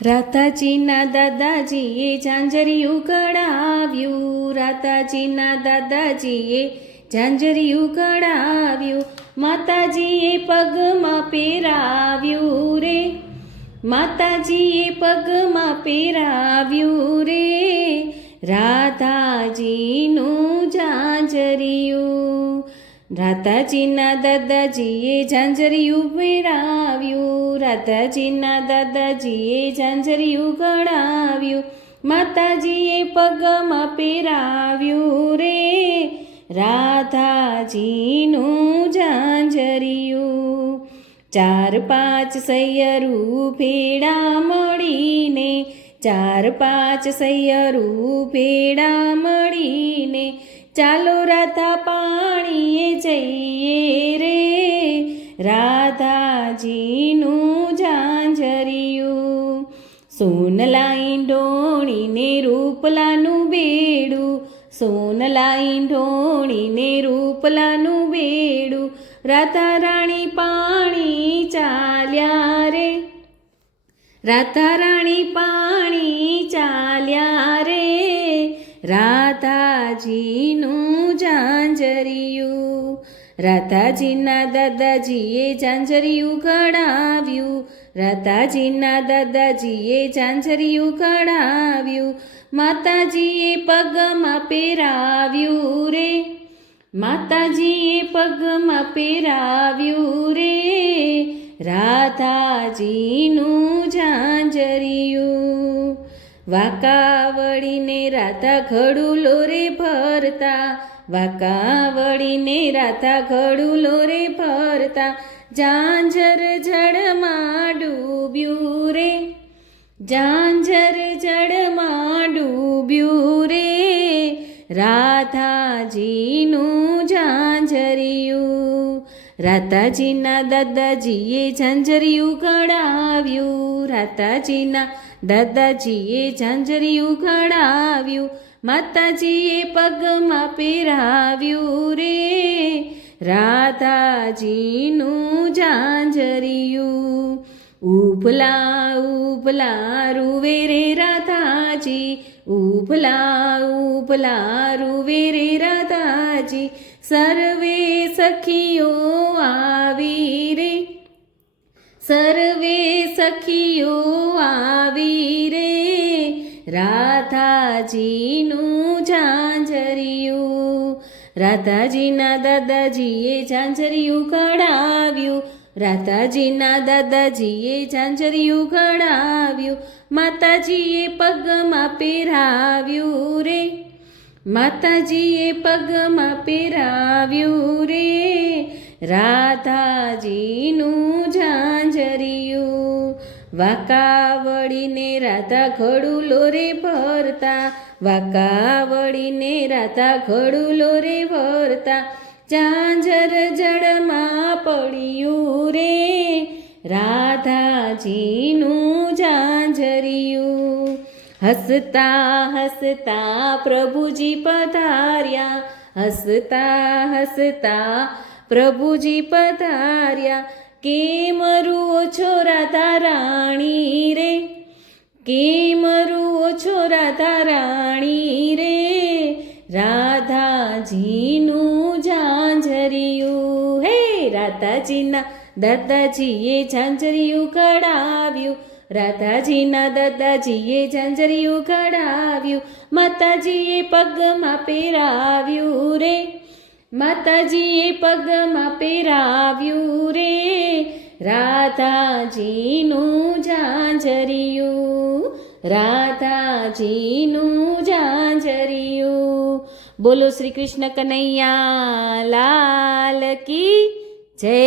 રાધાજીના દાદાજીએ ઝાંઝરિયું ઘડાવ્યું, રાધાજીના દાદાજીએ ઝાંઝરિયું ઘડાવ્યું, માતાજીએ પગમાં પહેરાવ્યું રે, માતાજીએ પગમાં પહેરાવ્યું રે, રાધાજીનું ઝાંઝરિયું. રાધાજીના દાદાજીએ ઝાંઝરિયું પહેરાવ્યું, રાધાજીના દાદાજીએ ઝાંઝરિયું ઘડાવ્યું, માતાજીએ પગમાં પહેરાવ્યું રે, રાધાજીનું ઝાંઝરિયું. 4-5 સૈયરું ભેળા મળીને, 4-5 સૈયરું ભેળા મળીને, ચાલો રાધા પાણીએ જઈએ રે, રાધાજીનું ઝાંઝરિયું. સોનલા ઈંઢોણીને રૂપલાનું બેડું, સોનલા ઈંઢોણીને રૂપલાનું બેડું, રાધા રાણી પાણી ચાલ્યા રે, રાધા રાણી પાણી ચાલ્યા રે, રાધાજીનું ઝાંઝરિયું. રાધાજીના દાદાજીએ ઝાંઝરિયું ઘડાવ્યું, રાધાજીના દાદાજીએ ઝાંઝરિયું ઘડાવ્યું, માતાજીએ પગમાં પહેરાવ્યું રે, માતાજીએ પગમાં પહેરાવ્યું રે, રાધાજીનું ઝાંઝરિયું. વાંકાવળીને રાધા ઘડુલો રે ભરતા, વાંકાવળીને રાધા ઘડુલો રે ભરતા, ઝાંઝર જળમાં ડૂબ્યું રે, ઝાંઝર જળમાં ડૂબ્યું રે, રાધાજીનું ઝાંઝરિયું. રાધાજીના દાદાજીએ ઝાંઝરિયું ઘડાવ્યું, રાધાજીના દાદાજીએ ઝાંઝરિયું ઘડાવ્યું, માતાજીએ પગમાં પહેરાવ્યું રે, રાધાજીનું ઝાંઝરિયું. ઉભલા ઉભલા રૂવે રે રાધાજી, ઉભલા ઉભલા રૂવે રે રાધાજી, સર્વે સખીઓ આવી રે, સર્વે સખીઓ આવી રે, રાધાજીનું ઝાંઝરિયું. રાધાજીના દાદાજીએ ઝાંઝરિયું ઘડાવ્યું, રાધાજીના દાદાજીએ ઝાંઝરિયું ઘડાવ્યું, માતાજીએ પગમાં પહેરાવ્યું રે, માતાજીએ પગમાં પહેરાવ્યું રે, રાધાજીનું ઝાંઝરિયું. વાંકાવળીને રાધા ઘડુલો રે ભરતા, વાંકાવળીને રાધા ઘડુલો રે ભરતા, ઝાંઝર જળમાં પડ્યું રે, રાધાજીનું ઝાંઝરિયું. હસતા હસતા પ્રભુજી પધાર્યા, હસતા હસતા પ્રભુજી પધાર્યા, કેમ રૂઓ છો રાધા રાણી રે, કેમ રૂઓ છો રાધા રાણી રે, રાધાજીનું ઝાંઝરિયું. હે રાધાજીના દાદાજીએ ઝાંઝરિયું ઘડાવ્યું, રાધાજીના દાદાજીએ ઝાંઝરિયું ઘડાવ્યું, માતાજીએ પગમાં પહેરાવ્યું રે, માતાજીએ પગમાં પહેરાવ્યું રે, રાધાજીનું ઝાંઝરિયું, રાધાજીનું ઝાંઝરિયું. બોલો શ્રી કૃષ્ણ કનૈયા લાલ કી જય.